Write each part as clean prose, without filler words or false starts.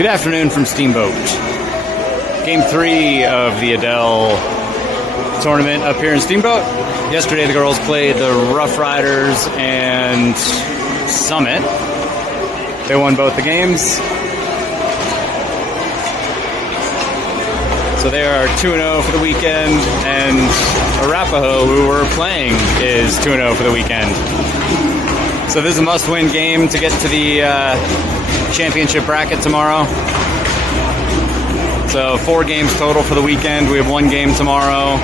Good afternoon from Steamboat. Game 3 of the Adele tournament up here in Steamboat. Yesterday the girls played the Rough Riders and Summit. They won both the games. So they are 2-0 for the weekend, and Arapahoe, who we're playing, is 2-0 for the weekend. So this is a must-win game to get to the championship bracket tomorrow. So 4 games total for the weekend. We have 1 game tomorrow.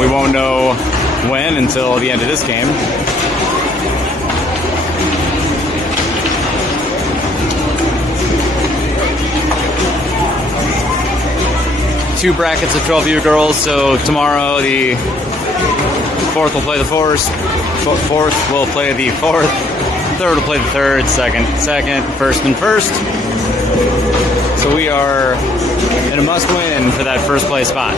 We won't know when until the end of this game. Two brackets of 12U girls. So tomorrow the 4th will play the 4th. 4th will play the 4th. 3rd will play the 3rd. 2nd, 1st, and 1st. So we are in a must-win for that first place spot.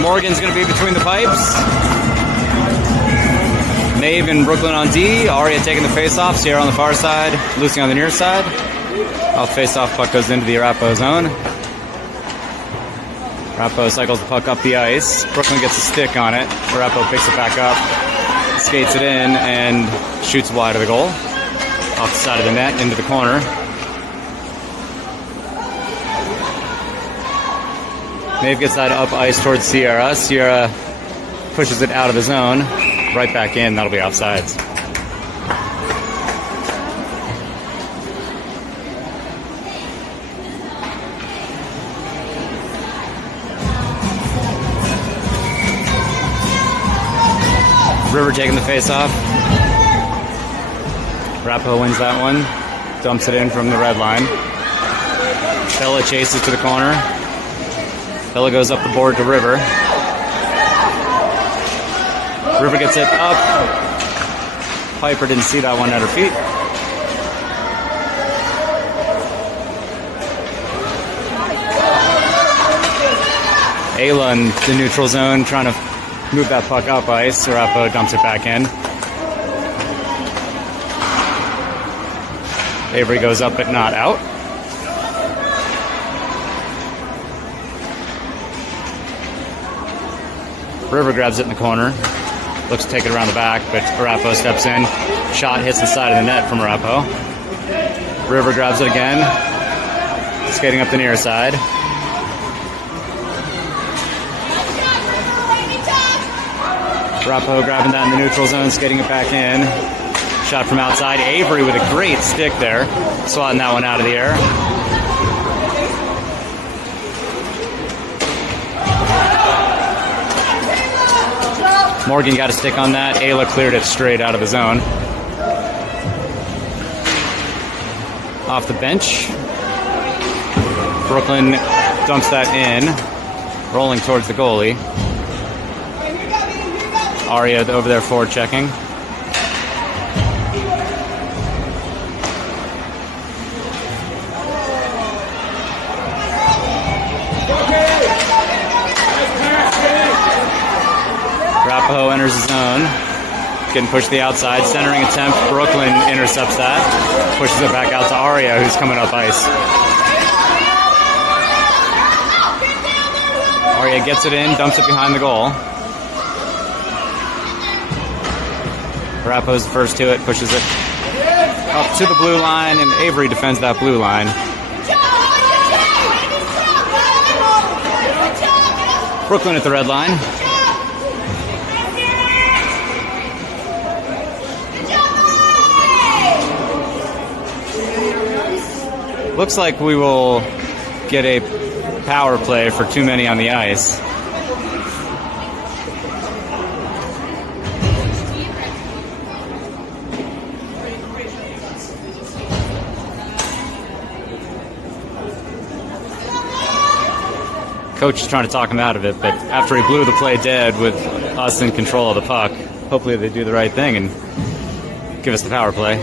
Morgan's going to be between the pipes. Maeve and Brooklyn on D. Aria taking the face-off. Sierra on the far side. Lucy on the near side. Off face-off, puck goes into the Arapahoe zone. Arapahoe cycles the puck up the ice. Brooklyn gets a stick on it. Arapahoe picks it back up, skates it in, and shoots wide of the goal. Off the side of the net, into the corner. Maeve gets that up ice towards Sierra. Sierra pushes it out of the zone. Right back in. That'll be offsides. River taking the face off. Arapahoe wins that one. Dumps it in from the red line. Bella chases to the corner. Bella goes up the board to River. River gets it up. Piper didn't see that one at her feet. Ayla in the neutral zone trying to move that puck up ice. Arapahoe dumps it back in. Avery goes up but not out. River grabs it in the corner. Looks to take it around the back, but Arapahoe steps in. Shot hits the side of the net from Arapahoe. River grabs it again. Skating up the near side. Arapahoe grabbing that in the neutral zone, skating it back in. Shot from outside. Avery with a great stick there. Swatting that one out of the air. Morgan got a stick on that. Ayla cleared it straight out of the zone. Off the bench. Brooklyn dumps that in. Rolling towards the goalie. Aria over there forward checking. Arapahoe enters the zone. Getting pushed to the outside. Centering attempt. Brooklyn intercepts that. Pushes it back out to Aria, who's coming up ice. Aria gets it in, dumps it behind the goal. Arapahoe's the first to it, pushes it up to the blue line, and Avery defends that blue line. Brooklyn at the red line. Looks like we will get a power play for too many on the ice. Coach is trying to talk him out of it, but after he blew the play dead with us in control of the puck, hopefully they do the right thing and give us the power play.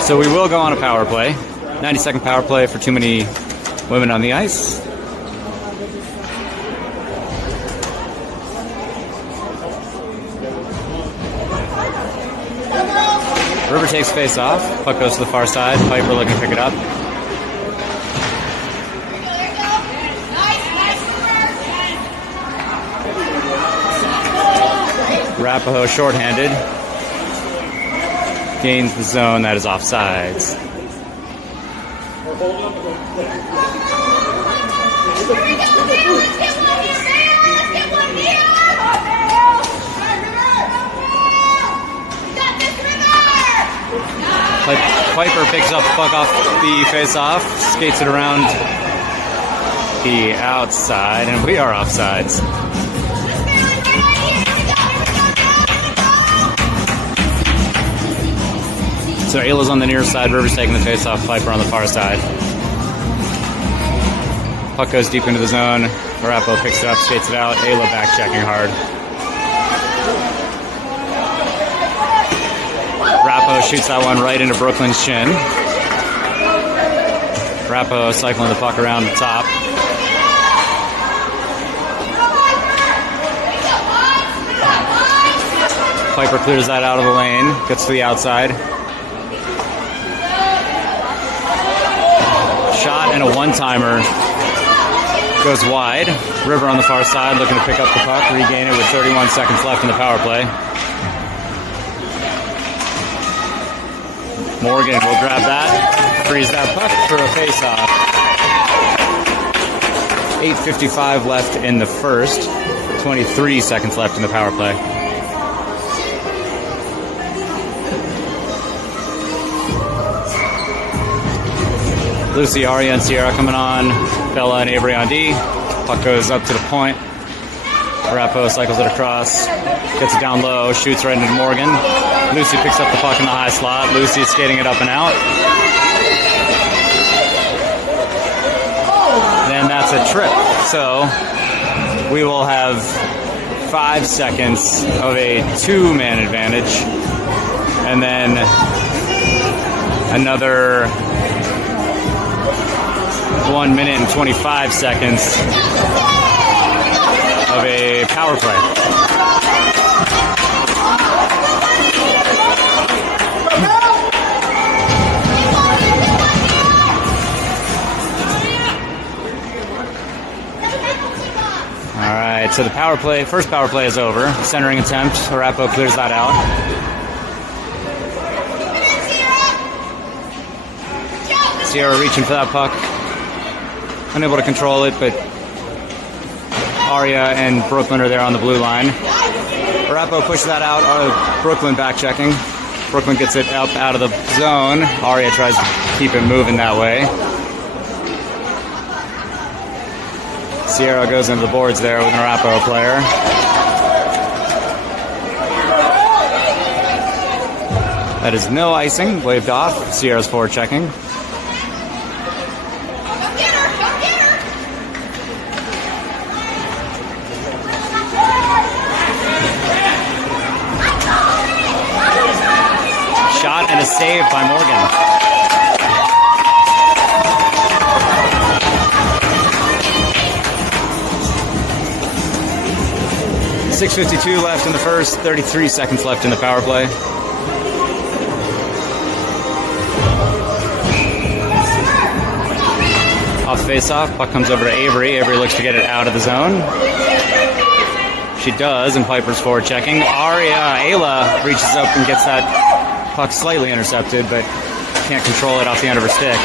So we will go on a power play. 90-second power play for too many women on the ice. River takes face off. Puck goes to the far side. Piper looking to pick it up. Arapahoe shorthanded. Gains the zone that is offsides. Piper picks up the puck off the face-off, skates it around the outside, and we are offsides. So Ayla's on the near side, River's taking the face-off, Piper on the far side. Puck goes deep into the zone. Arapahoe picks it up, skates it out. Ayla back checking hard. Arapahoe shoots that one right into Brooklyn's shin. Arapahoe cycling the puck around the top. Piper clears that out of the lane, gets to the outside. Shot and a one-timer goes wide. River on the far side looking to pick up the puck, regain it with 31 seconds left in the power play. Morgan will grab that, freeze that puck for a face-off. 8:55 left in the first, 23 seconds left in the power play. Lucy, Aria, and Sierra coming on. Bella and Avery on D. Puck goes up to the point. Arapahoe cycles it across. Gets it down low. Shoots right into Morgan. Lucy picks up the puck in the high slot. Lucy skating it up and out. it's a trip. So we will have 5 seconds of a 2-man advantage, and then another 1 minute and 25 seconds of a power play. All right, so the first power play is over. Centering attempt, Arapahoe clears that out. Sierra reaching for that puck. Unable to control it, but Aria and Brooklyn are there on the blue line. Arapahoe pushes that out. Brooklyn back checking. Brooklyn gets it up out of the zone. Aria tries to keep it moving that way. Sierra goes into the boards there with an Arapahoe player. That is no icing. Waved off. Sierra's forward checking. Shot and a save by Morgan. .652 left in the first, 33 seconds left in the power play. Off face-off, puck comes over to Avery. Avery looks to get it out of the zone. She does, and Piper's forward checking. Ayla reaches up and gets that puck slightly intercepted, but can't control it off the end of her stick.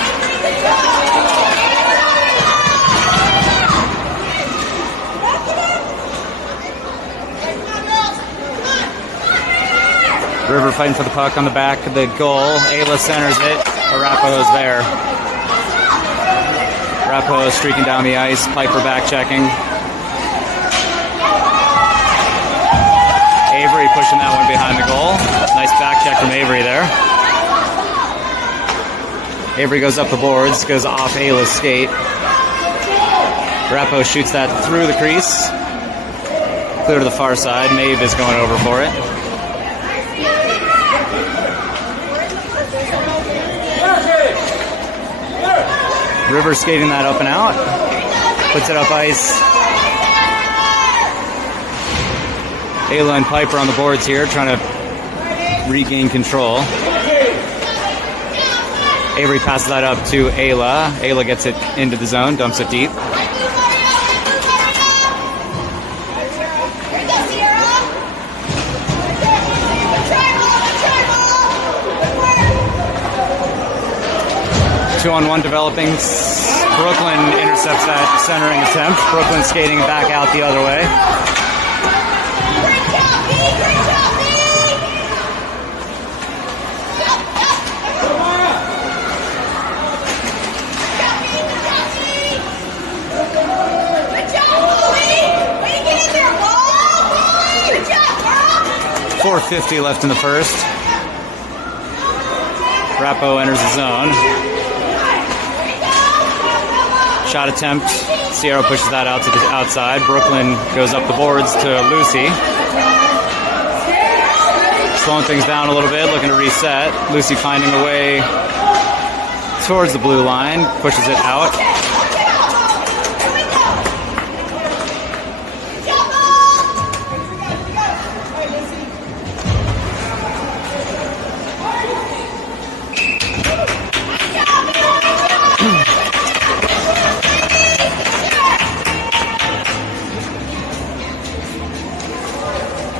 River fighting for the puck on the back of the goal. Ayla centers it. Arapahoe's there. Arapahoe streaking down the ice. Piper back checking. Avery pushing that one behind the goal. Nice back check from Avery there. Avery goes up the boards, goes off Ayla's skate. Arapahoe shoots that through the crease. Clear to the far side. Maeve is going over for it. River skating that up and out. Puts it up ice. Ayla and Piper on the boards here, trying to regain control. Avery passes that up to Ayla. Ayla gets it into the zone, dumps it deep. Two-on-one developing. Brooklyn intercepts that centering attempt. Brooklyn skating back out the other way. .450 left in the first. Arapahoe enters the zone. Shot attempt. Sierra pushes that out to the outside. Brooklyn goes up the boards to Lucy. Slowing things down a little bit, looking to reset. Lucy finding a way towards the blue line. Pushes it out.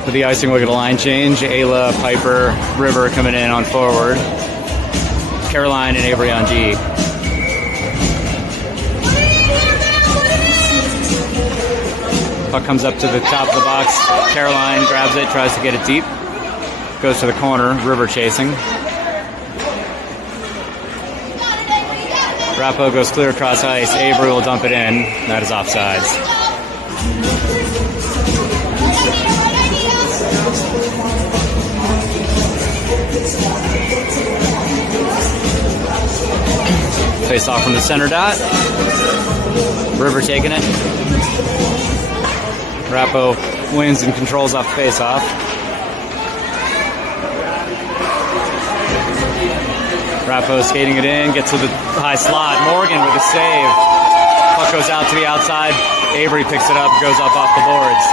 For the icing, we'll get a line change. Ayla, Piper, River coming in on forward. Caroline and Avery on G. Puck comes up to the top of the box. Caroline grabs it, tries to get it deep. Goes to the corner. River chasing. Arapahoe goes clear across ice. Avery will dump it in. That is offsides. Face off from the center dot. River taking it. Arapahoe wins and controls off face-off. Arapahoe skating it in, gets to the high slot. Morgan with a save. Puck goes out to the outside. Avery picks it up, goes up off the boards.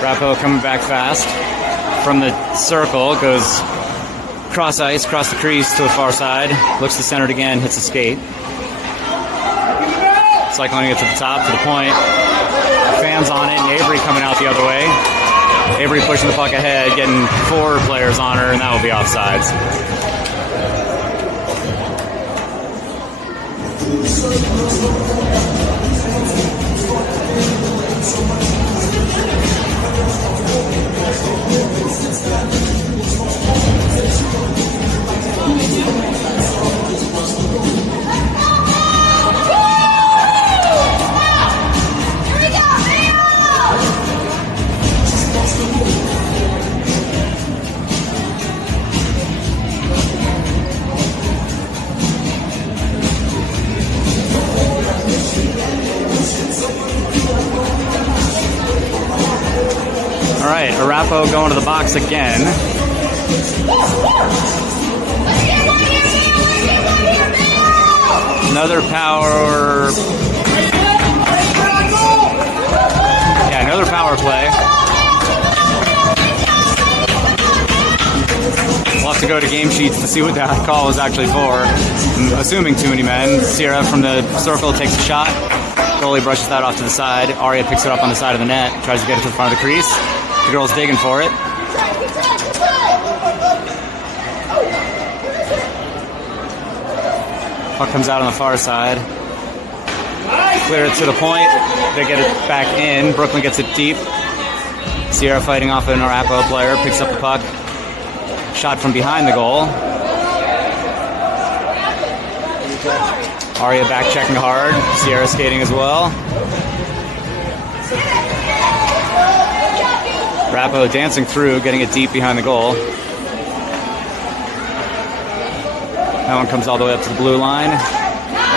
Arapahoe coming back fast from the circle, goes cross ice, cross the crease to the far side, looks to center it again, hits a skate. Cycling it to the top, to the point. Fans on it, and Avery coming out the other way. Avery pushing the puck ahead, getting 4 players on her, and that will be offsides. All right, Arapahoe going to the box again. Another power. Yeah, another power play. We'll have to go to game sheets to see what that call was actually for. I'm assuming too many men. Sierra from the circle takes a shot. Goalie brushes that off to the side. Aria picks it up on the side of the net, tries to get it to the front of the crease. The girl's digging for it. Puck comes out on the far side. Clear it to the point. They get it back in. Brooklyn gets it deep. Sierra fighting off an Arapahoe player, picks up the puck. Shot from behind the goal. Aria back checking hard. Sierra skating as well. Arapahoe dancing through, getting it deep behind the goal. That one comes all the way up to the blue line.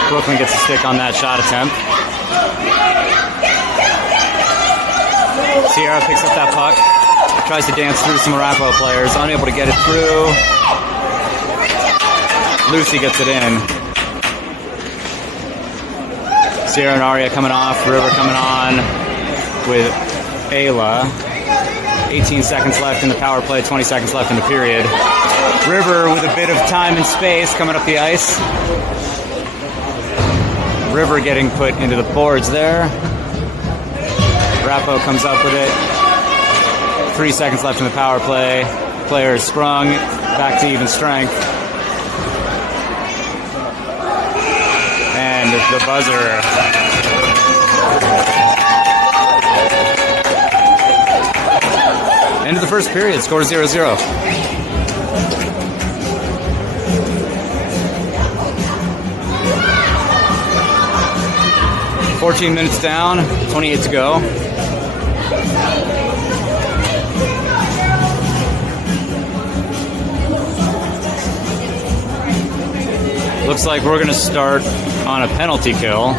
Brooklyn gets a stick on that shot attempt. Sierra picks up that puck. Tries to dance through some Arapahoe players. Unable to get it through. Lucy gets it in. Sierra and Aria coming off. River coming on with Ayla. 18 seconds left in the power play, 20 seconds left in the period. River with a bit of time and space coming up the ice. River getting put into the boards there. Arapahoe comes up with it. 3 seconds left in the power play. Player is sprung, back to even strength. And the buzzer. End of the first period, score 0-0. $14 minutes down, 28 to go. Looks like we're going to start on a penalty kill.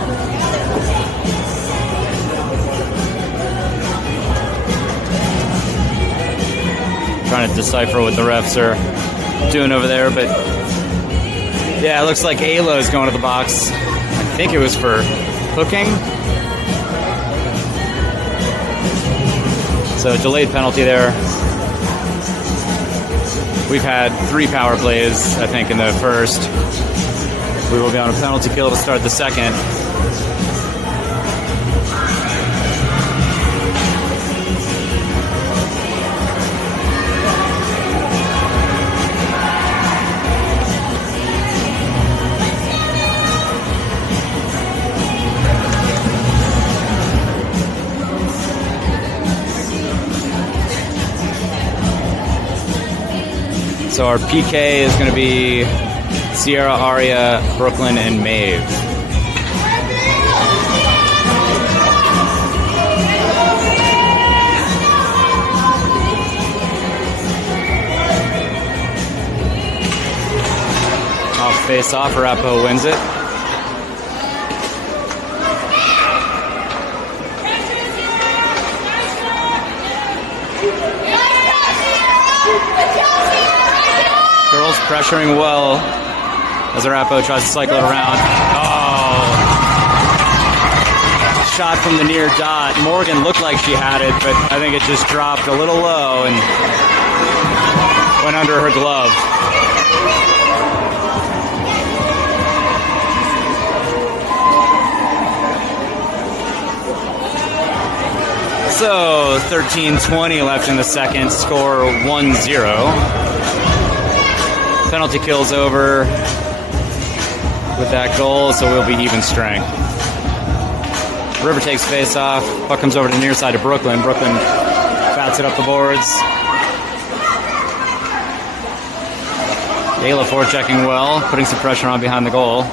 Trying to decipher what the refs are doing over there, but yeah, it looks like Ayla is going to the box. I think it was for hooking. So delayed penalty there. We've had 3 power plays, I think, in the first. We will be on a penalty kill to start the second. So our PK is going to be Sierra, Aria, Brooklyn, and Maeve. face-off. Arapahoe wins it. Girls pressuring well as Arapahoe tries to cycle it around. Oh! Shot from the near dot. Morgan looked like she had it, but I think it just dropped a little low and went under her glove. So 13:20 left in the second, score 1-0. Penalty kills over with that goal, so we'll be even strength. River takes face off. Puck comes over to the near side of Brooklyn. Brooklyn bats it up the boards. Ayla forechecking well, putting some pressure on behind the goal.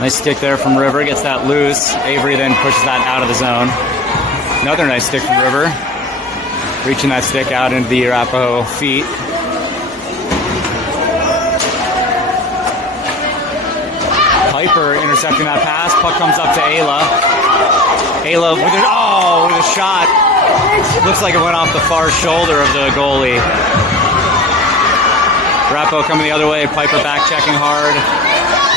Nice stick there from River, gets that loose. Avery then pushes that out of the zone. Another nice stick from River. Reaching that stick out into the Arapahoe feet. Piper intercepting that pass. Puck comes up to Ayla. Ayla with a shot. Looks like it went off the far shoulder of the goalie. Arapahoe coming the other way. Piper back checking hard.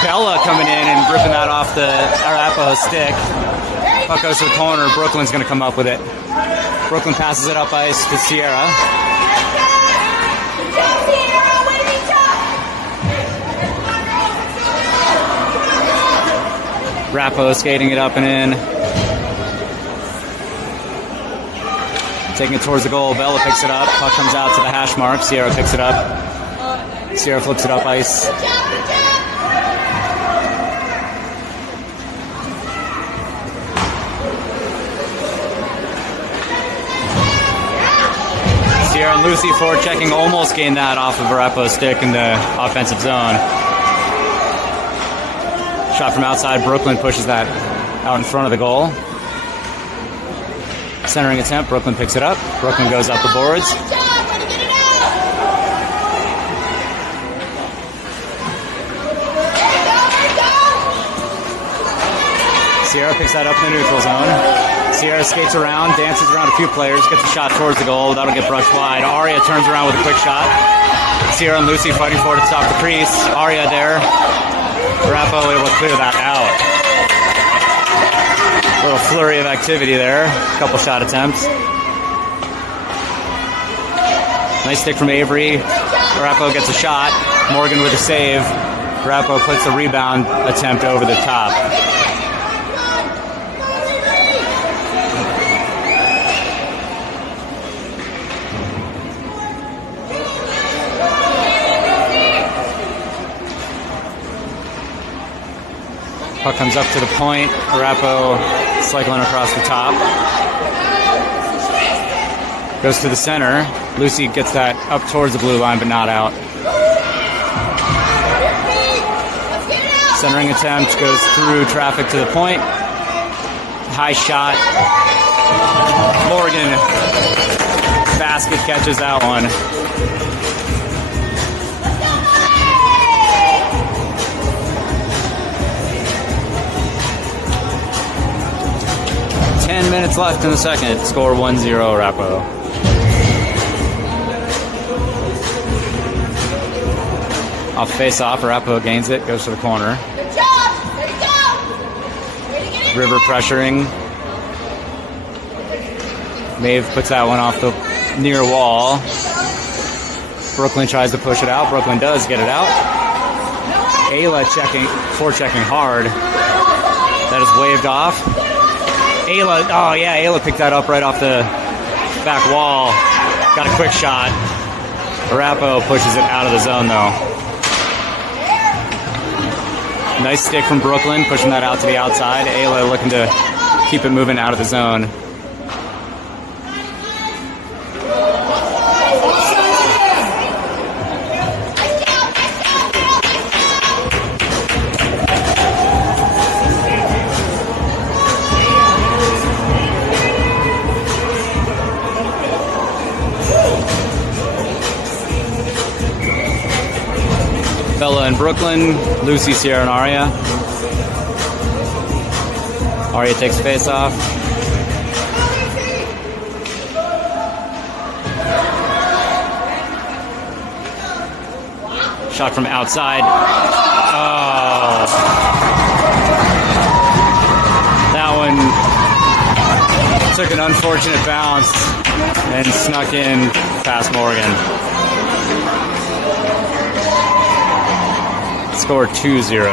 Bella coming in and ripping that off the Arapahoe stick. Puck goes to the corner. Brooklyn's going to come up with it. Brooklyn passes it up ice to Sierra. Arapahoe skating it up and in. Taking it towards the goal. Bella picks it up. Puck comes out to the hash mark. Sierra picks it up. Sierra flips it up ice. Sierra and Lucy forechecking, almost gained that off of Arapahoe's stick in the offensive zone. Shot from outside. Brooklyn pushes that out in front of the goal. Centering attempt. Brooklyn picks it up. Brooklyn goes up the boards. Sierra picks that up in the neutral zone. Sierra skates around, dances around a few players, gets a shot towards the goal. That'll get brushed wide. Aria turns around with a quick shot. Sierra and Lucy fighting for it to stop the crease. Aria there. Arapahoe able to clear that out. A little flurry of activity there. A couple shot attempts. Nice stick from Avery. Arapahoe gets a shot. Morgan with a save. Arapahoe puts the rebound attempt over the top. Puck comes up to the point. Arapahoe cycling across the top. Goes to the center. Lucy gets that up towards the blue line, but not out. Centering attempt goes through traffic to the point. High shot. Morgan basket catches that one. 10 minutes left in the second. Score 1-0 Arapahoe. Off face-off, Arapahoe gains it, goes to the corner. Good job! Way to go! Way to get it. River pressuring. Maeve puts that one off the near wall. Brooklyn tries to push it out. Brooklyn does get it out. Ayla forechecking hard. That is waved off. Ayla picked that up right off the back wall. Got a quick shot. Arapahoe pushes it out of the zone though. Nice stick from Brooklyn, pushing that out to the outside. Ayla looking to keep it moving out of the zone. and Brooklyn, Lucy, Sierra, and Aria. Aria takes face off. Shot from outside. Oh. That one took an unfortunate bounce and snuck in past Morgan. Score 2-0.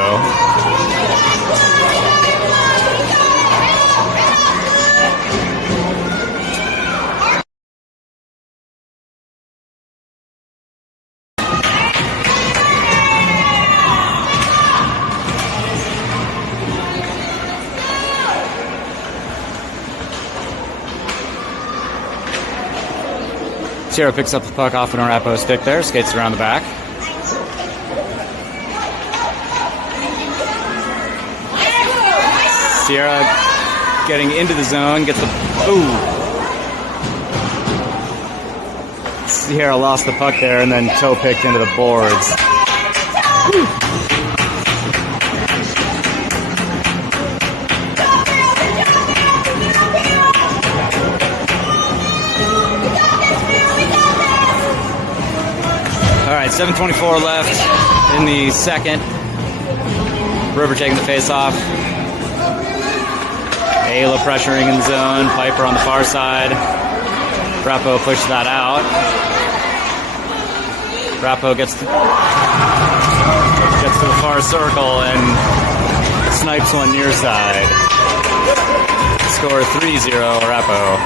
Sierra picks up the puck off an Arapahoe stick there, skates around the back. Sierra getting into the zone, gets the... Ooh! Sierra lost the puck there and then toe picked into the boards. Woo. All right, 7:24 left in the second. River taking the face off. Ayla pressuring in the zone. Piper on the far side. Arapahoe pushes that out. Arapahoe gets to the far circle and snipes one near side. Score 3-0 Arapahoe.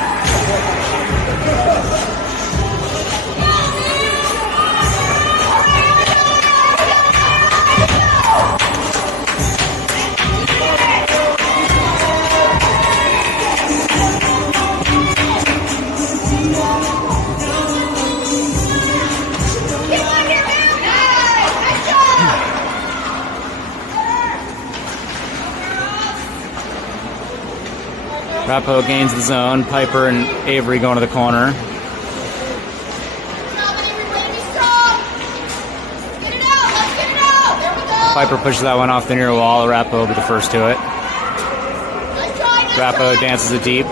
Arapahoe gains the zone. Piper and Avery going to the corner. Piper pushes that one off the near wall. Arapahoe will be the first to it. Arapahoe dances it deep.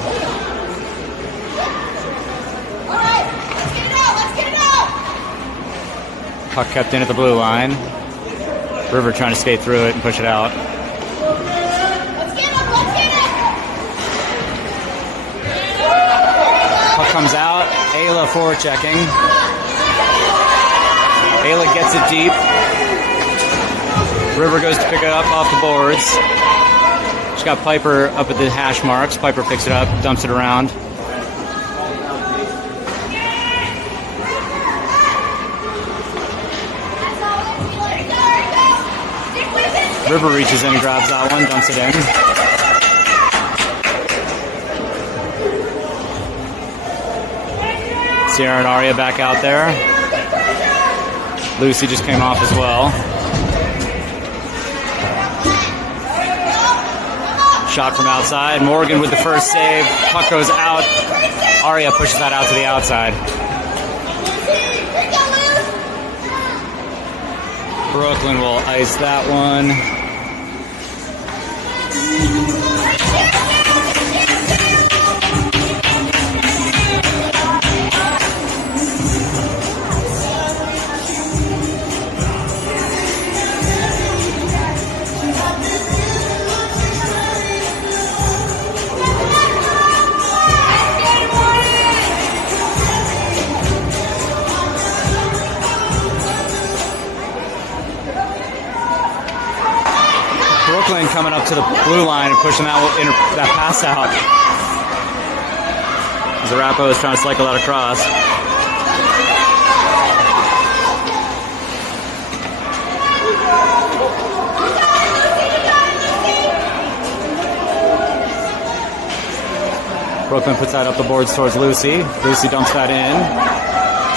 Puck kept in at the blue line. River trying to skate through it and push it out. Puck comes out. Ayla forward checking. Ayla gets it deep. River goes to pick it up off the boards. She's got Piper up at the hash marks. Piper picks it up, dumps it around. River reaches in, grabs that one, dumps it in. Sierra and Aria back out there. Lucy just came off as well. Shot from outside. Morgan with the first save. Puck goes out. Aria pushes that out to the outside. Brooklyn will ice that one. Brooklyn coming up to the blue line and pushing that pass out. As Arapahoe is trying to cycle that across. Brooklyn puts that up the boards towards Lucy. Lucy dumps that in.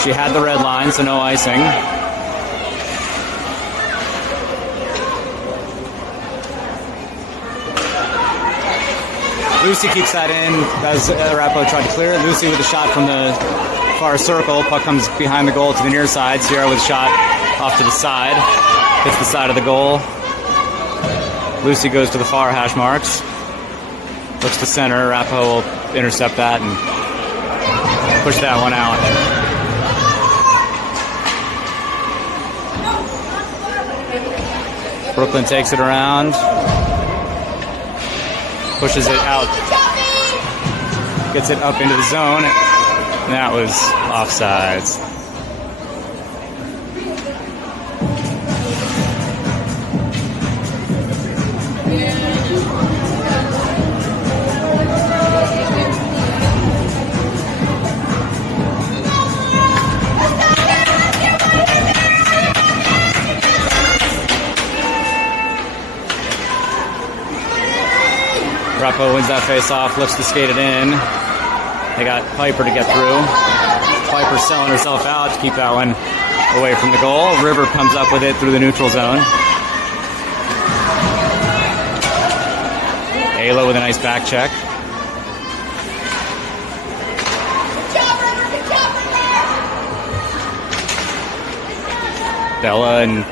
She had the red line, so no icing. Lucy keeps that in as Arapahoe tried to clear it. Lucy with a shot from the far circle. Puck comes behind the goal to the near side. Sierra with a shot off to the side. Hits the side of the goal. Lucy goes to the far hash marks. Looks to center. Arapahoe will intercept that and push that one out. Brooklyn takes it around. Pushes it out. Gets it up into the zone. And that was offsides. Arapahoe wins that face-off, looks to skate it in. They got Piper to get through. Piper selling herself out to keep that one away from the goal. River comes up with it through the neutral zone. Ayla with a nice back check. Bella and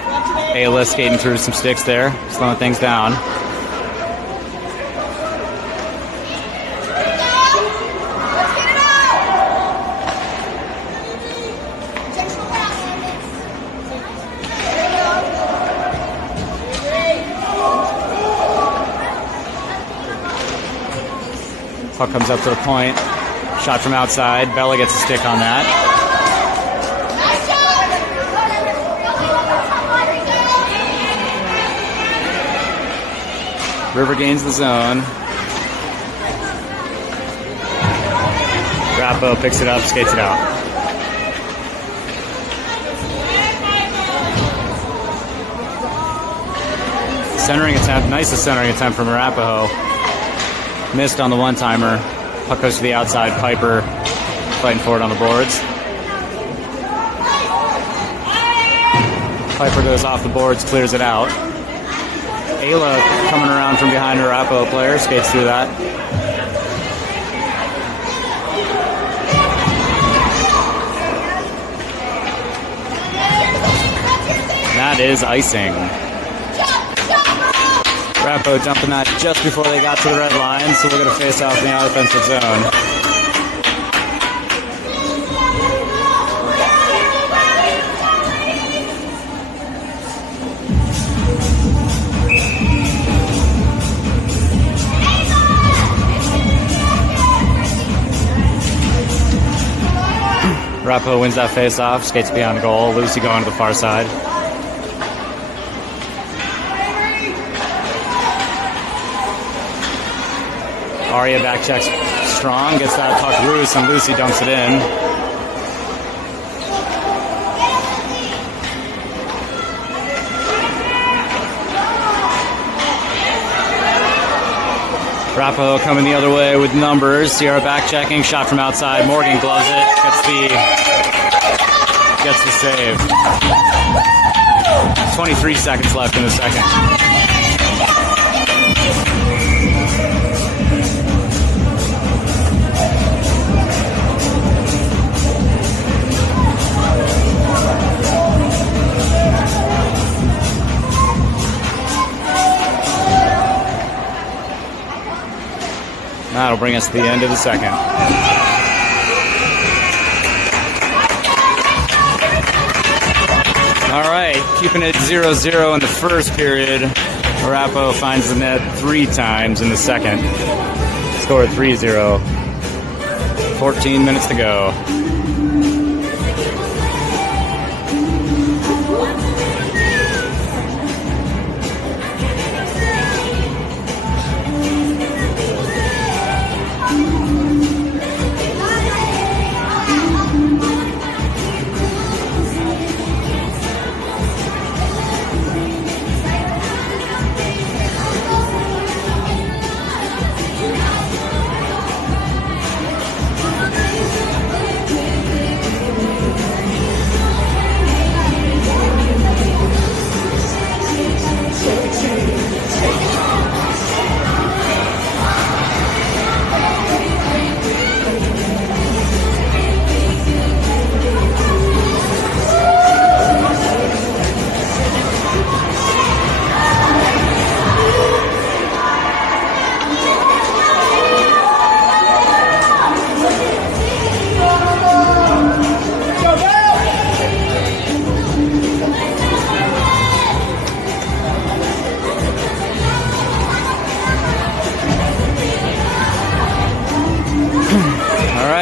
Ayla skating through some sticks there, slowing things down. Puck comes up to the point. Shot from outside. Bella gets a stick on that. River gains the zone. Arapahoe picks it up, skates it out. Centering attempt. Nice centering attempt from Arapahoe. Missed on the one-timer. Puck goes to the outside. Piper fighting for it on the boards. Piper goes off the boards, clears it out. Ayla coming around from behind her Arapahoe player, skates through that. That is icing. Arapahoe dumping that just before they got to the red line, so we're going to face off in the offensive zone. Arapahoe wins that face-off, skates beyond goal. Lucy going to the far side. Aria back checks strong, gets that puck loose, and Lucy dumps it in. Arapahoe coming the other way with numbers. Sierra back checking, shot from outside. Morgan gloves it, gets the save. 23 seconds left in the second. That'll bring us to the end of the second. All right, keeping it 0-0 in the first period. Arapahoe finds the net 3 times in the second. Scored 3-0. 14 minutes to go.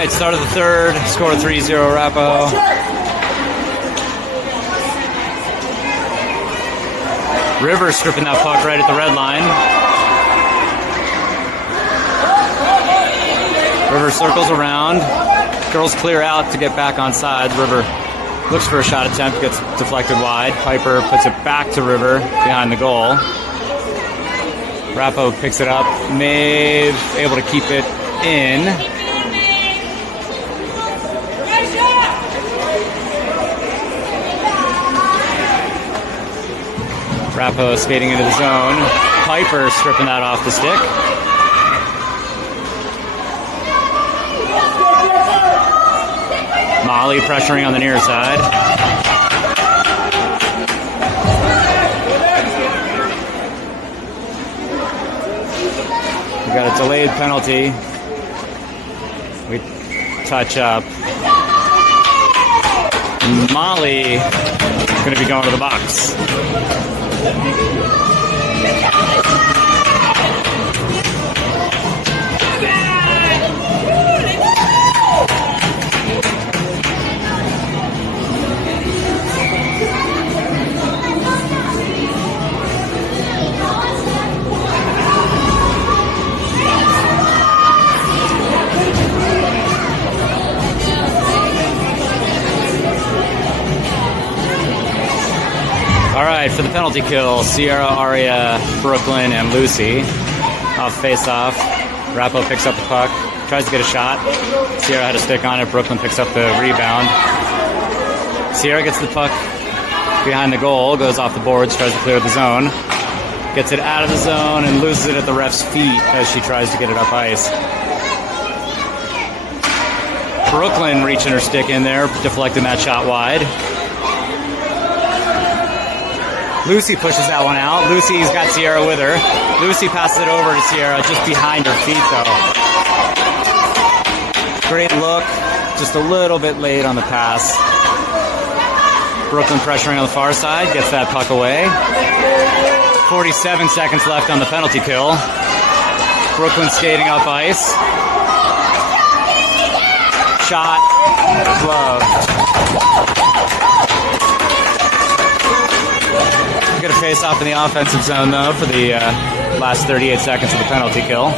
right, start of the third. Score 3-0 Arapahoe. River stripping that puck right at the red line. River circles around. Girls clear out to get back on side. River looks for a shot attempt, gets deflected wide. Piper puts it back to River behind the goal. Arapahoe picks it up. Maeve able to keep it in. Arapahoe skating into the zone. Piper stripping that off the stick. Molly pressuring on the near side. We got a delayed penalty. We touch up. Molly going to be going to the box. All right, for the penalty kill, Sierra, Aria, Brooklyn, and Lucy. Off face-off. Arapahoe picks up the puck, tries to get a shot. Sierra had a stick on it. Brooklyn picks up the rebound. Sierra gets the puck behind the goal, goes off the boards, tries to clear the zone. Gets it out of the zone and loses it at the ref's feet as she tries to get it up ice. Brooklyn reaching her stick in there, deflecting that shot wide. Lucy pushes that one out. Lucy's got Sierra with her. Lucy passes it over to Sierra just behind her feet, though. Great look. Just a little bit late on the pass. Brooklyn pressuring on the far side. Gets that puck away. 47 seconds left on the penalty kill. Brooklyn skating up ice. Shot. Glove. Get a face off in the offensive zone, though, for the last 38 seconds of the penalty kill.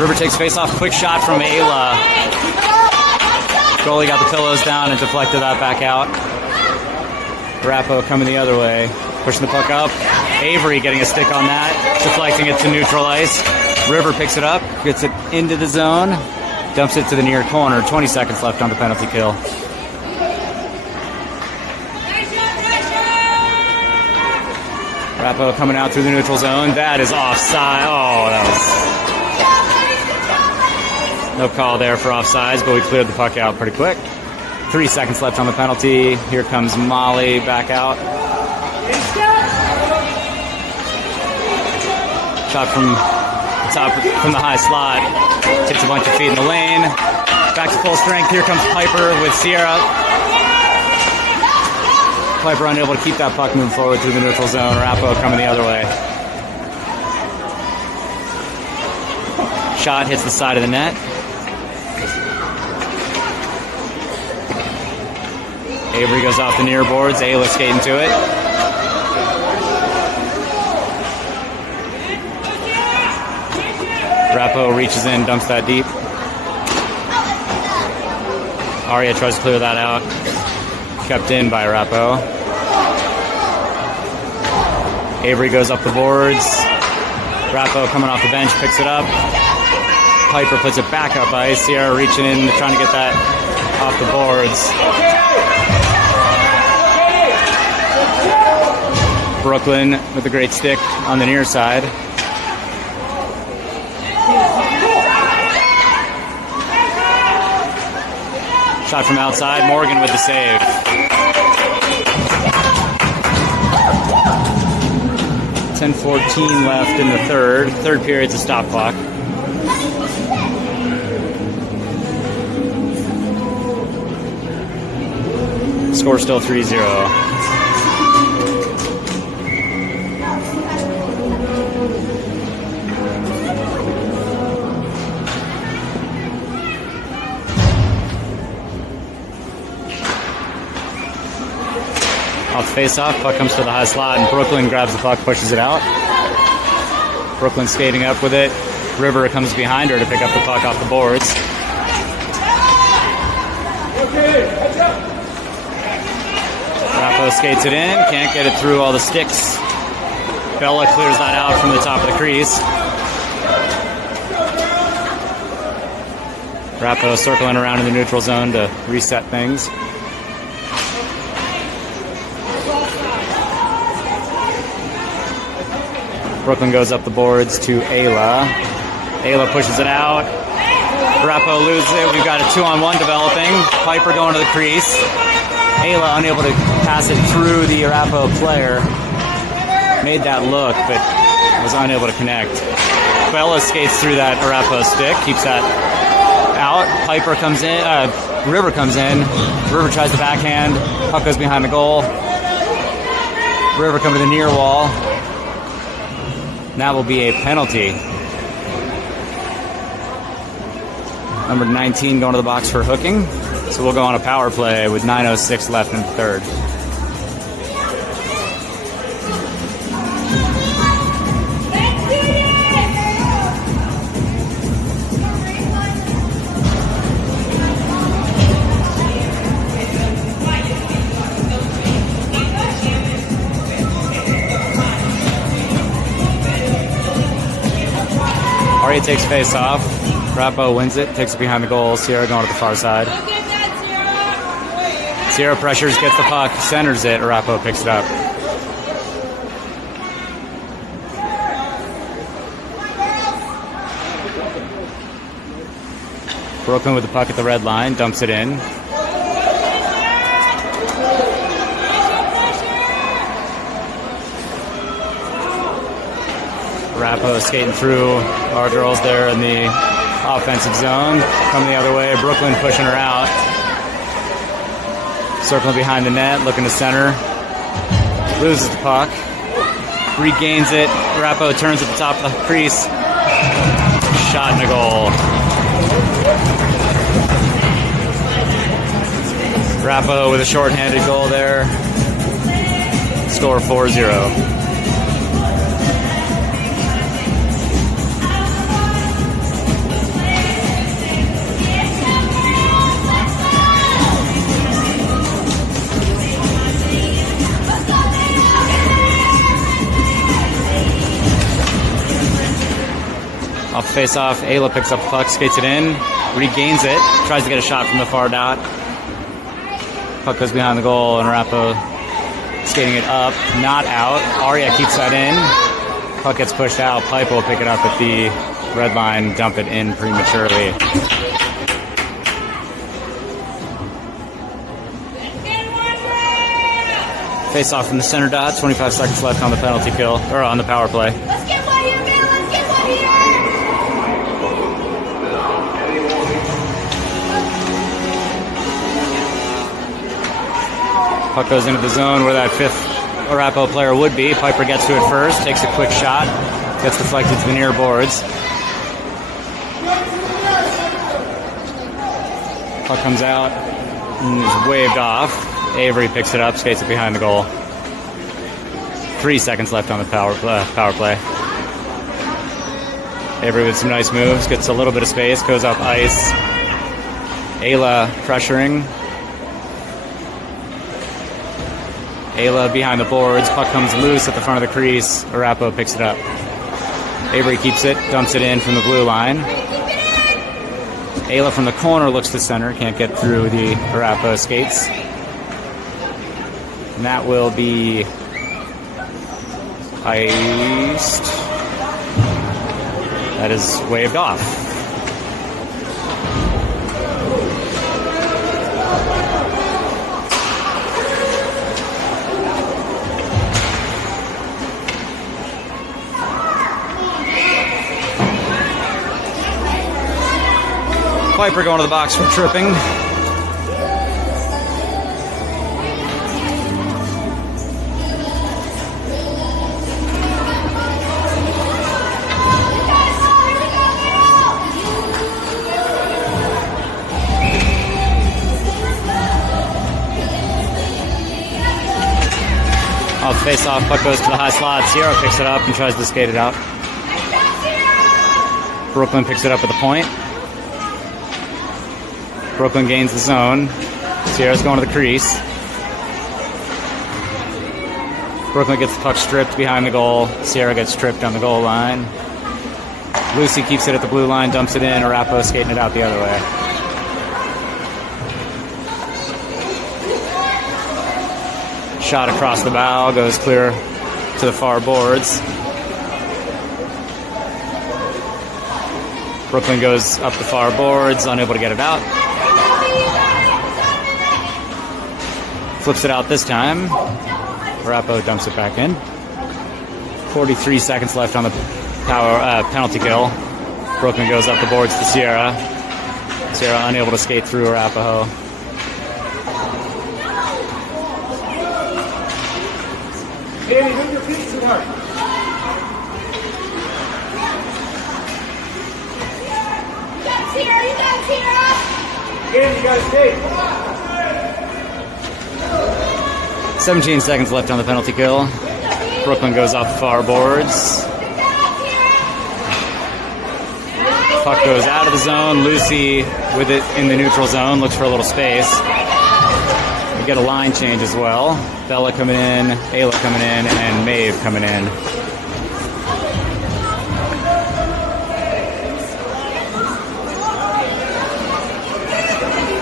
River takes face off. Quick shot from Ayla. Goalie got the pillows down and deflected that back out. Arapahoe coming the other way. Pushing the puck up. Avery getting a stick on that, deflecting it to neutral ice. River picks it up, gets it into the zone, dumps it to the near corner. 20 seconds left on the penalty kill. Arapahoe coming out through the neutral zone. That is offside. Oh, that was no call there for offsides, but we cleared the puck out pretty quick. 3 seconds left on the penalty. Here comes Molly back out. Shot from the top, from the high slot. Takes a bunch of feet in the lane. Back to full strength. Here comes Piper with Sierra. Piper unable to keep that puck moving forward through the neutral zone. Arapahoe coming the other way. Shot hits the side of the net. Avery goes off the near boards. Ayla skating to it. Arapahoe reaches in, dumps that deep. Aria tries to clear that out. Kept in by Arapahoe. Avery goes up the boards. Arapahoe coming off the bench, picks it up. Piper puts it back up ice. Sierra reaching in, trying to get that off the boards. Brooklyn with a great stick on the near side. Shot from outside, Morgan with the save. .10:14 left in the third. Third period's a stop clock. Score still 3-0. Off the face-off, puck comes to the high slot, and Brooklyn grabs the puck, pushes it out. Brooklyn skating up with it. River comes behind her to pick up the puck off the boards. Arapahoe skates it in, can't get it through all the sticks. Bella clears that out from the top of the crease. Arapahoe circling around in the neutral zone to reset things. Brooklyn goes up the boards to Ayla. Ayla pushes it out. Arapahoe loses it. We've got a 2-on-1 developing. Piper going to the crease. Ayla unable to pass it through the Arapahoe player. Made that look, but was unable to connect. Bella skates through that Arapahoe stick, keeps that out. Piper comes in. River comes in. River tries the backhand. Puck goes behind the goal. River comes to the near wall. That will be a penalty. Number 19 going to the box for hooking. So we'll go on a power play with 9:06 left in the third. Arya takes face off. Arapahoe wins it, takes it behind the goal. Sierra going to the far side. Sierra pressures, gets the puck, centers it. Arapahoe picks it up. Brooklyn with the puck at the red line, dumps it in. Arapahoe skating through our girls there in the offensive zone. Coming the other way, Brooklyn pushing her out. Circling behind the net, looking to center. Loses the puck. Regains it. Arapahoe turns at the top of the crease. Shot in the goal. Arapahoe with a shorthanded goal there. Score 4-0. Off the face-off, Ayla picks up the puck, skates it in, regains it, tries to get a shot from the far dot. Puck goes behind the goal, and Arapahoe skating it up, not out. Arya keeps that in. Puck gets pushed out. Pipe will pick it up at the red line, dump it in prematurely. Face-off from the center dot, 25 seconds left on the penalty kill, or on the power play. Let's get one here, man. Let's get one here. Puck goes into the zone where that fifth Arapahoe player would be. Piper gets to it first, takes a quick shot, gets deflected to the near boards. Puck comes out and is waved off. Avery picks it up, skates it behind the goal. 3 seconds left on the power play. Avery with some nice moves, gets a little bit of space, goes up ice. Ayla pressuring. Ayla behind the boards. Puck comes loose at the front of the crease. Arapahoe picks it up. Avery keeps it, dumps it in from the blue line. Ayla from the corner looks to center, can't get through the Arapahoe skates. And that will be iced. That is waved off. Piper going to the box for tripping. Off face-off, puck goes to the high slot. Sierra picks it up and tries to skate it out. Brooklyn picks it up at the point. Brooklyn gains the zone. Sierra's going to the crease. Brooklyn gets the puck stripped behind the goal. Sierra gets stripped on the goal line. Lucy keeps it at the blue line, dumps it in. Arapahoe skating it out the other way. Shot across the bow, goes clear to the far boards. Brooklyn goes up the far boards, unable to get it out. Flips it out this time. Arapahoe dumps it back in. 43 seconds left on the penalty kill. Brooklyn goes up the boards to Sierra. Sierra unable to skate through Arapahoe. Danny, move your feet, sweetheart. You got Sierra, you got Sierra. Danny, you gotta stay. 17 seconds left on the penalty kill. Brooklyn goes off the far boards. Puck goes out of the zone. Lucy with it in the neutral zone, looks for a little space. We get a line change as well. Bella coming in, Ayla coming in, and Maeve coming in.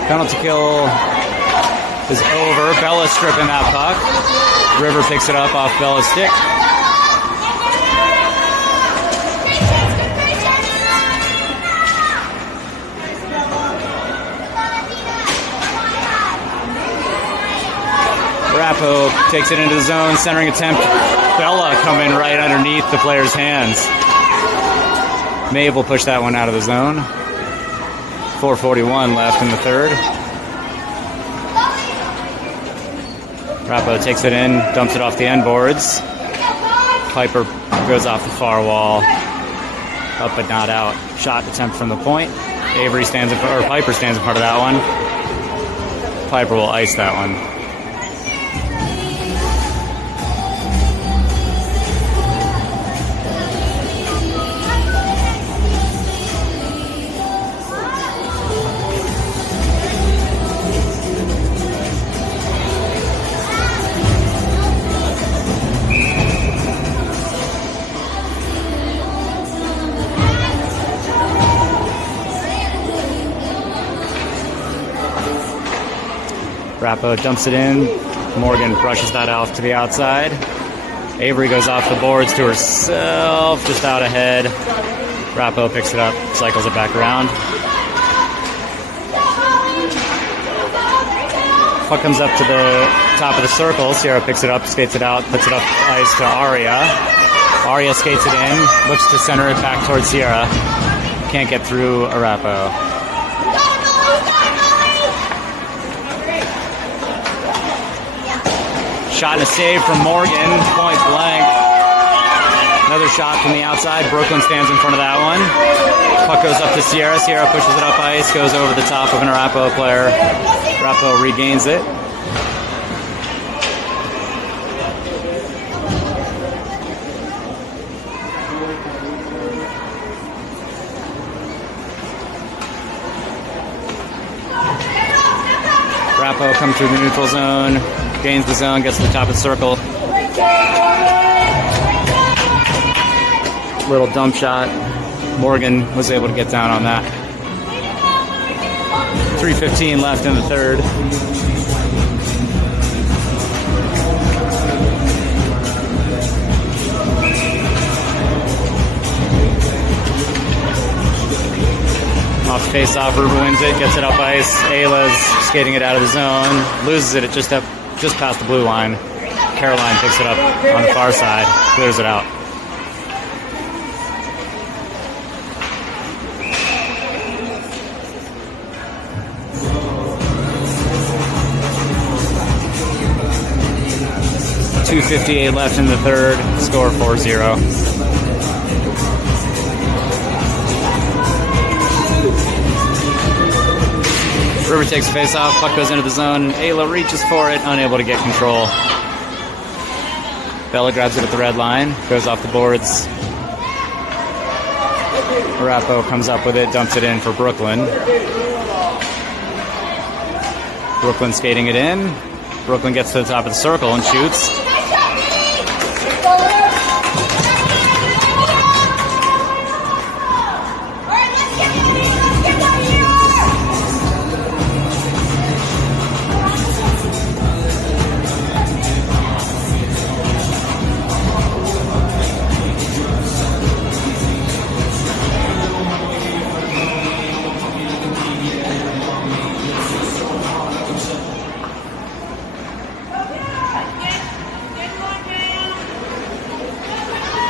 Penalty kill is over. Bella's stripping that puck. River picks it up off Bella's stick. Arapahoe takes it into the zone, centering attempt. Bella coming right underneath the player's hands. Maeve will push that one out of the zone. 4:41 left in the third. Arapahoe takes it in, dumps it off the end boards. Piper goes off the far wall. Up but not out. Shot attempt from the point. Piper stands in front of that one. Piper will ice that one. Arapahoe dumps it in. Morgan brushes that off to the outside. Avery goes off the boards to herself, just out ahead. Arapahoe picks it up, cycles it back around. Puck comes up to the top of the circle. Sierra picks it up, skates it out, puts it up ice to Aria. Aria skates it in, looks to center it back towards Sierra. Can't get through Arapahoe. Shot and a save from Morgan, point blank. Another shot from the outside. Brooklyn stands in front of that one. Puck goes up to Sierra. Sierra pushes it up ice, goes over the top of an Arapahoe player. Arapahoe regains it. Arapahoe comes through the neutral zone. Gains the zone, gets to the top of the circle. Little dump shot. Morgan was able to get down on that. 3:15 left in the third. Off the face-off, Ruber wins it, gets it up ice. Ayla's skating it out of the zone, loses it at just past the blue line. Caroline picks it up on the far side, clears it out. .258 left in the third, score 4-0. River takes a face off, puck goes into the zone. Ayla reaches for it, unable to get control. Bella grabs it at the red line, goes off the boards. Arapahoe comes up with it, dumps it in for Brooklyn. Brooklyn skating it in. Brooklyn gets to the top of the circle and shoots.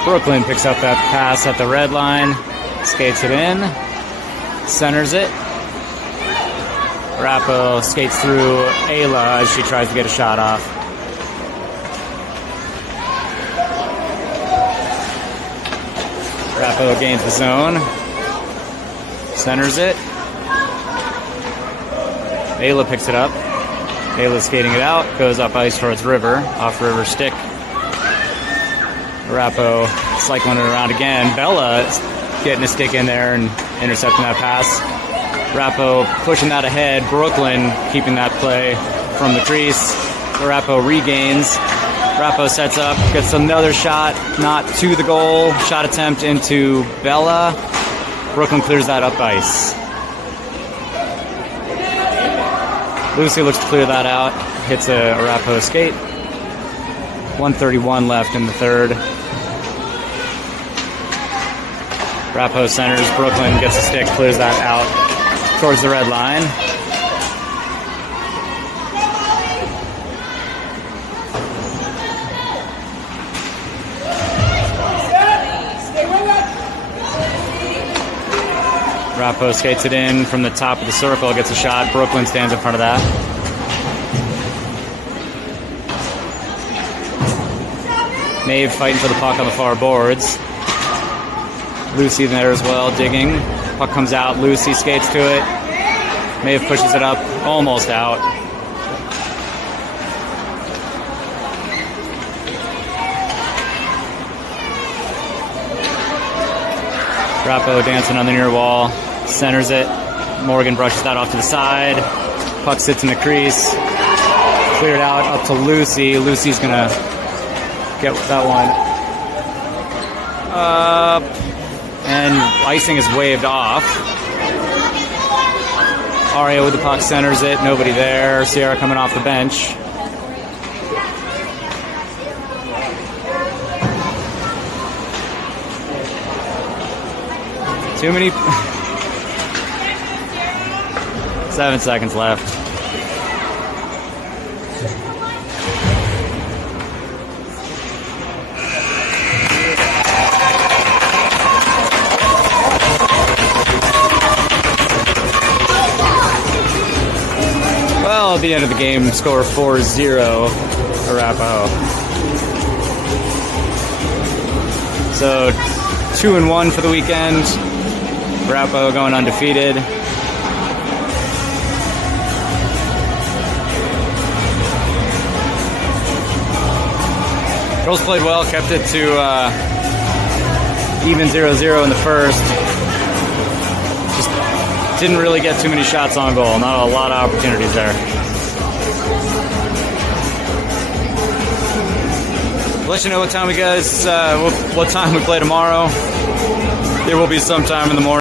Brooklyn picks up that pass at the red line, skates it in, centers it. Arapahoe skates through Ayla as she tries to get a shot off. Arapahoe gains the zone, centers it. Ayla picks it up. Ayla skating it out, goes up ice towards River, off River stick. Arapahoe cycling it around again. Bella getting a stick in there and intercepting that pass. Arapahoe pushing that ahead. Brooklyn keeping that play from the crease. Arapahoe regains. Arapahoe sets up, gets another shot, not to the goal. Shot attempt into Bella. Brooklyn clears that up ice. Lucy looks to clear that out. Hits a Arapahoe skate. 1:31 left in the third. Arapahoe centers, Brooklyn gets a stick, clears that out towards the red line. Arapahoe skates it in from the top of the circle, gets a shot. Brooklyn stands in front of that. Maeve fighting for the puck on the far boards. Lucy there as well, digging. Puck comes out, Lucy skates to it. Maeve pushes it up, almost out. Arapahoe dancing on the near wall, centers it. Morgan brushes that off to the side. Puck sits in the crease. Cleared out up to Lucy. Lucy's gonna get that one up, and icing is waved off. Aria with the puck centers it, nobody there. Sierra coming off the bench. Too many. 7 seconds left. Well, at the end of the game, score 4-0 Arapahoe. So 2-1 for the weekend. Arapahoe going undefeated. Girls played well, kept it to even 0-0 in the first. Just didn't really get too many shots on goal. Not a lot of opportunities there. Let you know what time we guys, what time we play tomorrow. There will be some time in the morning.